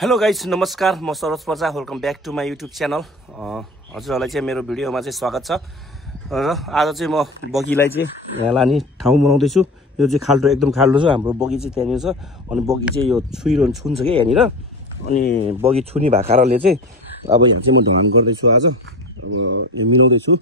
Hello guys, नमस्कार। म Saroj Praja. Welcome back to my YouTube channel. हजुरहरूलाई चाहिँ मेरो भिडियोमा चाहिँ स्वागत छ। र आज चाहिँ म बगीलाई चाहिँ यहाँ लाने ठाउँ बनाउँदैछु। यो चाहिँ खाल्डो, एकदम खाल्डो छ। हाम्रो बगी चाहिँ त्यहाँनिर छ। अनि बगी चाहिँ यो छुन्छ क्या यहाँनिर। अनि बगी छुने भएको कारणले चाहिँ अब यहाँ चाहिँ म ढलान गर्दैछु आज। अब यो मिलाउँदैछु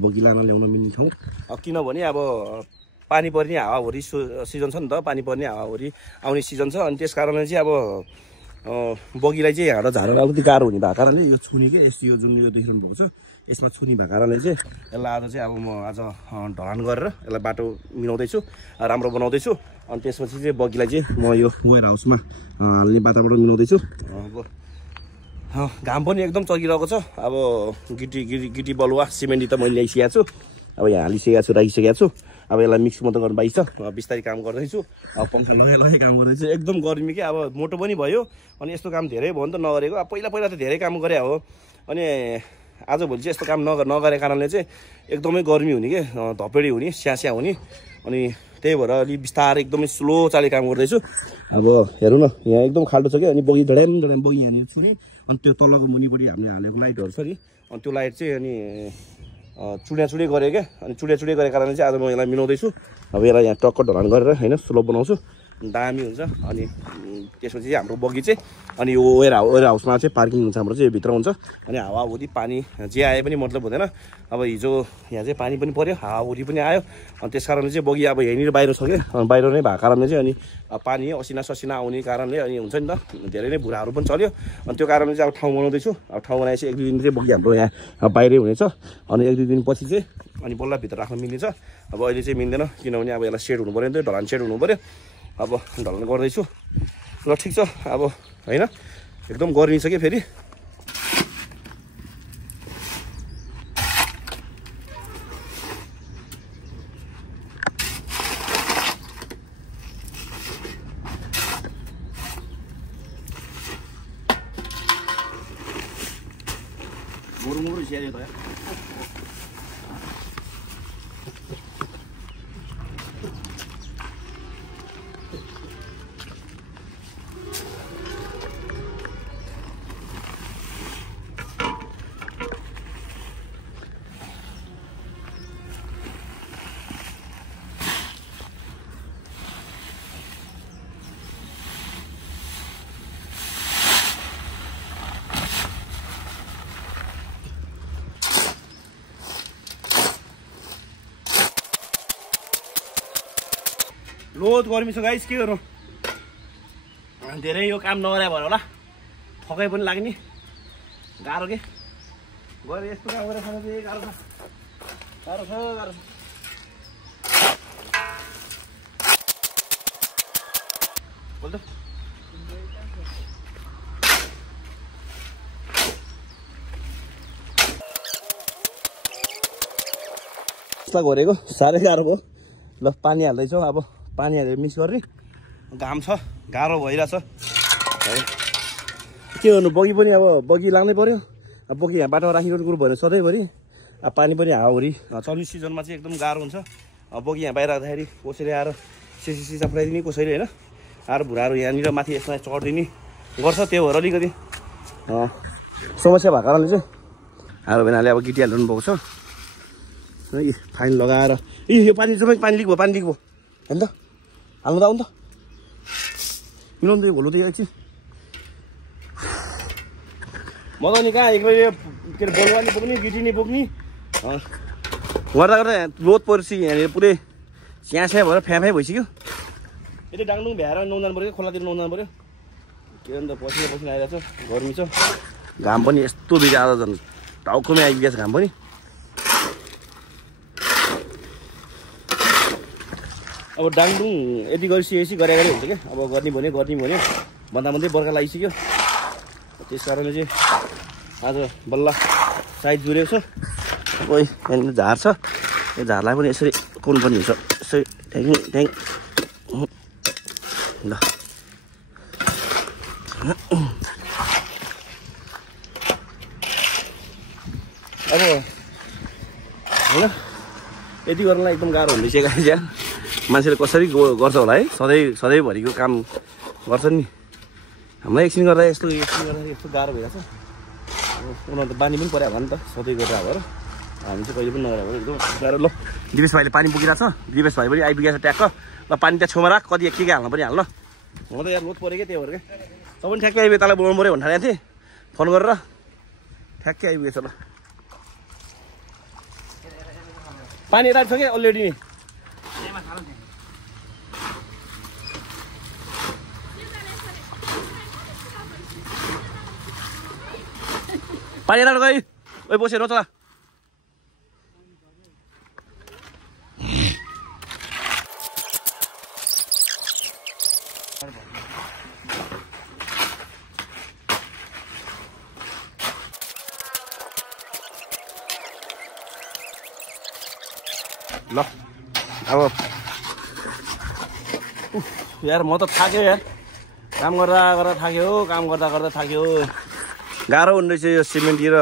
बगी लान ल्याउन मिल्ने ठाउँ। किनभने अब पानी पर्ने हावाहुरी सिजन छ नि त। पानी पर्ने हावाहुरी आउने सिजन छ। अनि त्यस कारणले चाहिँ अब बगीलाई चाहिँ यहाँ झारेर अलिकति गाह्रो हुने भएको कारणले यो छुनी के यो जुन यो देखिरहनु भएको छ यसमा छुनी भएको कारणले चाहिँ यसलाई आज चाहिँ अब म आज ढलान गरेर यसलाई बाटो मिलाउँदैछु, राम्रो बनाउँदैछु। अनि त्यसपछि चाहिँ बगीलाई चाहिँ म यो वेयर हाउसमा हाल्ने वातावरण मिलाउँदैछु। अब घाम पनि एकदम चगिरहेको छ। अब गिटी बलुवा सिमेन्टी त मैले ल्याइसकेको छु। अब यहाँ हालिसकेको छु, राखिसकेको छु। अब यसलाई मिक्स मात्रै गर्नु बाइक छ। बिस्तारै काम गर्दैछु। अब पङ्खा लगाइ काम गर्दैछु। एकदम गर्मी के, अब मोटो पनि भयो। अनि यस्तो काम धेरै भयो नि त नगरेको। अब पहिला त धेरै काम गरे हो। अनि आजभोलि चाहिँ यस्तो काम नगरेको कारणले चाहिँ एकदमै गर्मी हुने के, धपेडी हुने, स्यास्या हुने। अनि त्यही भएर अलिक बिस्तारै एकदमै स्लो चाले काम गर्दैछु। अब हेरौँ न, यहाँ एकदम खाल्डो छ क्या। अनि बगी डढ्याम बगी यहाँनिर छ नि। अनि त्यो तलको मुनिपट्टि हामीले हालेको लाइटहरू छ नि। अनि त्यो लाइट चाहिँ अनि चुडिया गरेँ क्या। अनि चुडिया गरेको कारणले चाहिँ आज म यसलाई मिलाउँदैछु। अब यसलाई यहाँ टक्क ढलान गरेर होइन स्लो बनाउँछु, दामी हुन्छ। अनि त्यसपछि चाहिँ हाम्रो बगी चाहिँ अनि यो वेयर हाउसमा चाहिँ पार्किङ हुन्छ हाम्रो चाहिँ, यो भित्र हुन्छ। अनि हावाहुरी पानी जे आए पनि मतलब हुँदैन। अब हिजो यहाँ चाहिँ पानी पनि पऱ्यो, हावाहुरी पनि आयो। अनि त्यस कारणले चाहिँ बगी अब यहीँनिर बाहिर छ क्या। बाहिर नै भएको कारणले चाहिँ अनि पानी असिना ससिना आउने कारणले अनि हुन्छ नि त, धेरै नै भुराहरू पनि चल्यो। अनि त्यो कारणले चाहिँ अब ठाउँ बनाउँदैछु। अब ठाउँ बनाएपछि 1-2 दिन चाहिँ बगी हाम्रो यहाँ बाहिरै हुनेछ। अनि 1-2 दिनपछि चाहिँ अनि बल्ल भित्र राख्न मिल्नेछ। अब अहिले चाहिँ मिल्दैन, किनभने अब यसलाई सेड हुनु पऱ्यो नि त, ढलान सेड हुनु पऱ्यो। अब ढलान गर्दैछु। ल ठिक छ। अब होइन एकदम गर्मी छ कि फेरि। मोरु स्याहार्यो त यार। रोज गर्मी छ गाइस, के गरौँ। धेरै यो काम नगरे भएर होला, थकाइ पनि लाग्ने, गाह्रो के गरे। यस्तो काम गरेर खानु चाहिँ गाह्रो छ। बोल त गरेको साह्रै गाह्रो भयो। ल पानी हाल्दैछौँ। अब पानी हालेर मिक्स गर्ने। घाम छ, गाह्रो भइरहेछ है। के गर्नु, बगी पनि अब बगी लाग्नै पऱ्यो। अब बगी यहाँ बाटोमा राखिरहनु कुरो भएन सधैँभरि। अब पानी पनि हावाहुरी चल्ने सिजनमा चाहिँ एकदम गाह्रो हुन्छ। अब बगी यहाँ बाहिर राख्दाखेरि कसैले आएर सिसा फुलाइदिने, कसैले होइन आएर भुराहरू यहाँनिर माथि यसमा चढिदिने गर्छ। त्यो भएर अलिकति समस्या भएको कारणले चाहिँ आएर बेनाले अब गिटी हाल्नु भएको छ। फाइन लगाएर यो पानी चाहिँ पानी लिक भयो होइन त, हाल्नु त आउनु त, मिलाउनु त। यो घोलो त एकछिन म त नि कहाँ एकदमै के अरे बलुवा नि बोक्ने, गिटी नि बोक्ने गर्दा लोड पर्सी यहाँनिर पुरै स्यास्या भएर फ्याफै भइसक्यो। यति डाङडुङ भ्याएर नजानु पऱ्यो, खोलातिर नजानु पऱ्यो। के अन्त पसिना आइरहेको छ, गर्मी छ। घाम पनि यस्तो बिगा आज झन् टाउकोमै आइपुगेको छ घाम पनि। अब डाङडुङ यति गरिसकेपछि गरे हुन्छ क्या। अब गर्ने भन्यो भन्दै बर्खा लागिसक्यो। त्यस कारणले चाहिँ आज बल्ल साइज जुरेको छ। कोही यहाँनिर झार छ, यो झारलाई पनि यसरी कुन पनि हुन्छ, यसरी ट्याङ ल। अब होइन यति गर्नलाई एकदम गाह्रो हुँदैछ गाइस यार। मान्छेले कसरी गर्छ होला है, सधैँभरिको काम गर्छन् नि। हामीलाई एकछिन गर्दा यस्तो गाह्रो भइरहेको छ। उनीहरू त बानी पनि पऱ्यो होला नि त सधैँ गरेर भएर हामी चाहिँ कहिले पनि नगरेको एकदम गाह्रो। ल दिवेश भाइले पानी पुगिरहेको छ, दिवेश भाइ पनि आइपुगेको छ ट्याक्क। ल पानी त्यहाँ छेउमा राख, कति के हाल्नु पऱ्यो हाल्नु। म त यहाँ लोड पऱ्यो क्या त्यही भएर क्या तपाईँ ठ्याक्कै आइपुग्यो, तँलाई बोलाउनु पऱ्यो भनेर थिएँ फोन गरेर ठ्याक्कै आइपुगेछ। ल पानी राख्छ क्या अलरेडी नि पानी राख्नु गई ओइ बसेर चला। ल अब यार म त थाक्यो यार, काम गर्दा थाक्यो, काम गर्दा थाक्यो। गाह्रो हुने रहेछ यो सिमेन्टी र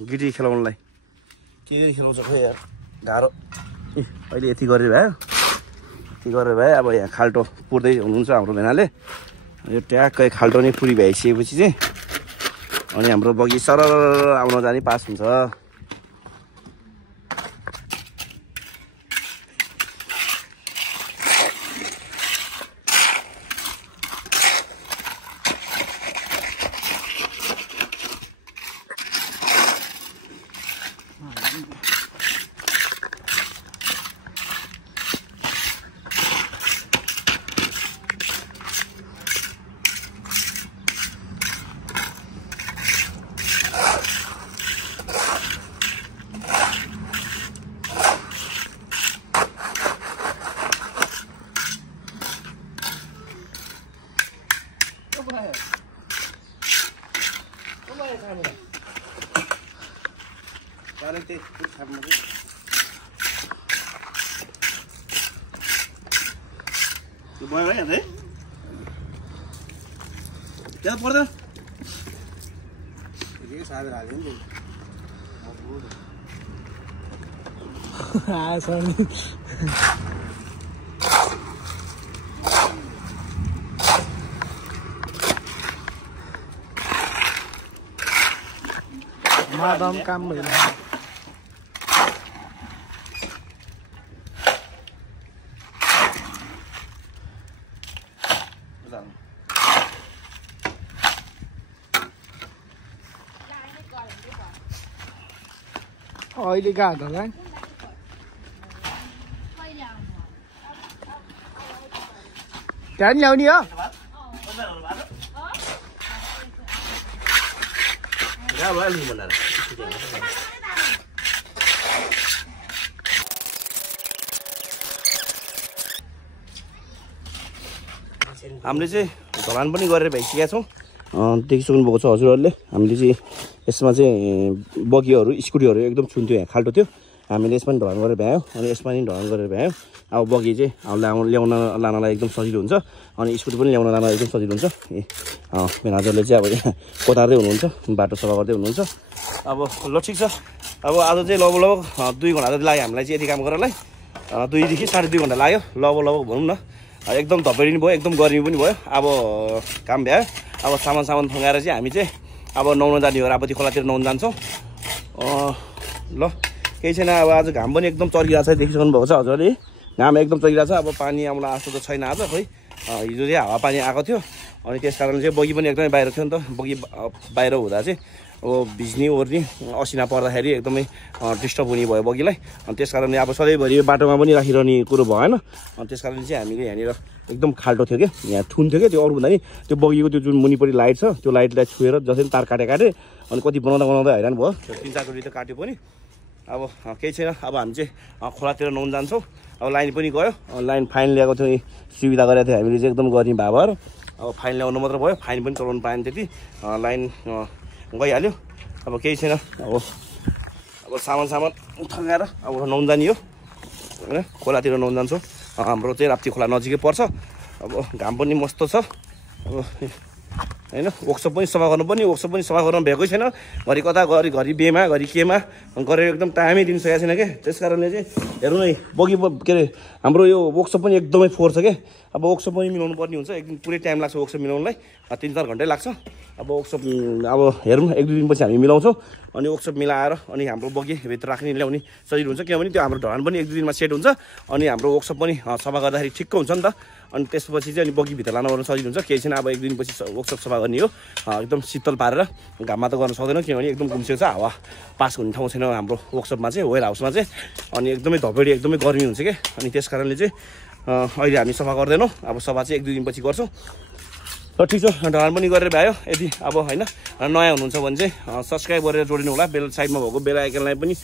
गिटी खेलाउनलाई, के खेलाउँछ खै यार गाह्रो। अहिले यति गरेर भए अब यहाँ खाल्टो पुर्दै हुनुहुन्छ हाम्रो भेनाले। यो ट्याक्कै खाल्टो नै पुरी भइसकेपछि चाहिँ अनि हाम्रो बगी सरर आउन जाने पास हुन्छ। क्या पर्दैन मादम काम भइरहेको अहिले कहाँ होला त्यहाँ नि ल्याउने हो। हामीले चाहिँ ढलान पनि गरेर भइसकेका छौँ, देखिसक्नुभएको छ हजुरहरूले। हामीले चाहिँ यसमा चाहिँ बगीहरू स्कुटीहरू एकदम छुन्थ्यो, यहाँ खाल्टो थियो, हामीले यसमा पनि ढलान गरेर भ्यायौँ अनि यसमा पनि ढलान गरेर भ्यायौँ। अब बगी चाहिँ ल्याउन लानलाई एकदम सजिलो हुन्छ अनि स्कुटी पनि ल्याउन लान एकदम सजिलो हुन्छ। हजुरले चाहिँ अब यहाँ कोतार्दै हुनुहुन्छ, बाटो सफा गर्दै हुनुहुन्छ। अब ल ठिक छ, अब आज चाहिँ लगभग 2 घन्टा जति लाग्यो हामीलाई चाहिँ यति काम गर्नलाई, 2 देखि 2.5 घन्टा लाग्यो लगभग भनौँ न। एकदम धपेडी पनि भयो, एकदम गर्मी पनि भयो। अब काम भ्यायो, अब सामान थन्गाएर चाहिँ हामी चाहिँ अब नुहाउन जाने हो, रापती खोलातिर नुहाउन जान्छौँ। ल केही छैन, अब आज घाम पनि एकदम चलिरहेको छ, देखिसक्नु भएको छ हजुरले, घाम एकदम चलिरहेको छ। अब पानी आउला जस्तो त छैन आज, खोइ हिजो चाहिँ हावापानी आएको थियो अनि त्यस कारण चाहिँ बगी पनि एकदमै बाहिर थियो नि त। बगी बाहिर हुँदा चाहिँ अब भिज्ने ओर्ने असिना पर्दाखेरि एकदमै डिस्टर्ब हुने भयो बगीलाई। अनि त्यस कारणले अब सधैँभरि बाटोमा पनि राखिरहने कुरो भएन। अनि त्यस कारण चाहिँ हामीले यहाँनिर एकदम खाल्टो थियो क्या, यहाँ थुन्थ्यो क्या त्यो। अरू भन्दा नि त्यो बगीको त्यो जुन मुनिपट्टि लाइट छ त्यो लाइटलाई छुएर जसरी तार काटे अनि कति बनाउँदा हैरान भयो, 3-4 चोटि त काट्यो पनि। अब केही छैन, अब हामी चाहिँ खोलातिर नुहाउन जान्छौँ। अब लाइन पनि गयो, लाइन फाइन ल्याएको थियो, सुविधा गरेको थियो हामीले चाहिँ एकदम गर्ने भएर। अब फाइन ल्याउनु मात्र भयो, फाइन पनि चलाउनु पाएन त्यति, लाइन गइहाल्यो। अब केही छैन, अब सामान थन्काएर अब नुहाउन जाने हो होइन, खोलातिर नुहाउन जान्छौँ। हाम्रो चाहिँ राप्ती खोला नजिकै पर्छ। अब घाम पनि मस्तो छ, अब होइन वर्कसप पनि सफा गर्नु पर्ने वर्कसप पनि सफा गर्नु भएकै छैन घरि कता घरि बेमा घरि केमा गरेर एकदम टाइमै दिनु सकेको छैन क्या त्यस कारणले चाहिँ हेर्नु न बगी के अरे हाम्रो यो वर्कसप पनि एकदमै फोहोर छ क्या अब वर्कसप पनि मिलाउनु पर्ने हुन्छ एक दिन पुरै टाइम लाग्छ वर्कसप मिलाउनुलाई 3-4 घन्टै लाग्छ अब वर्कसप अब हेरौँ 1-2 दिनपछि हामी मिलाउँछौँ अनि वर्कसप मिलाएर अनि हाम्रो बगी भित्र राख्ने ल्याउने सजिलो हुन्छ किनभने त्यो हाम्रो ढलान पनि 1-2 दिनमा सेट हुन्छ अनि हाम्रो वर्कसप पनि सफा गर्दाखेरि ठिक्क हुन्छ नि त अनि त्यसपछि चाहिँ अनि बगी भित्र लानु गर्न सजिलो हुन्छ केही छैन अब 1 दिनपछि वर्कसप सफा गर्ने हो एकदम शीतल पारेर घाममा त गर्न सक्दैन किनभने एकदम गुम्सेको छ हावा पास हुने ठाउँ छैन हाम्रो वर्कसपमा चाहिँ वेयर हाउसमा चाहिँ अनि एकदमै धपेडी एकदमै गर्मी हुन्छ क्या अनि त्यस कारणले चाहिँ अहिले हामी सफा गर्दैनौँ अब सफा चाहिँ 1-2 दिनपछि गर्छौँ र ठिक छ ढलान पनि गरेर भ्यायो यदि अब होइन नयाँ हुनुहुन्छ भने चाहिँ सब्सक्राइब गरेर जोडिनु होला बेल साइडमा भएको बेल आइकनलाई पनि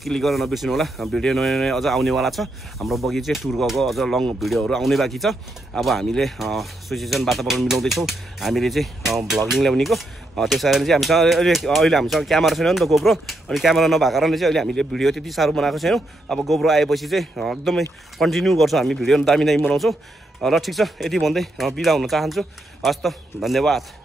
क्लिक गर्न नबिर्सिनु होला भिडियो नयाँ नयाँ अझ आउनेवाला छ हाम्रो बगी चाहिँ टुर गएको अझ लङ भिडियोहरू आउने बाँकी छ अब हामीले सिचुएसन वातावरण मिलाउँदैछौँ हामीले चाहिँ भ्लगिङ ल्याउनेको त्यस कारण चाहिँ हामीसँग अहिले हामीसँग क्यामेरा छैन नि त गोप्रो अनि क्यामेरा नभएको कारणले चाहिँ अहिले हामीले भिडियो त्यति साह्रो बनाएको छैनौँ अब गोप्रो आएपछि चाहिँ एकदमै कन्टिन्यू गर्छौँ हामी भिडियो दामी दामी बनाउँछौँ र ठिक छ यति भन्दै बिदा हुन चाहन्छु हस् त धन्यवाद।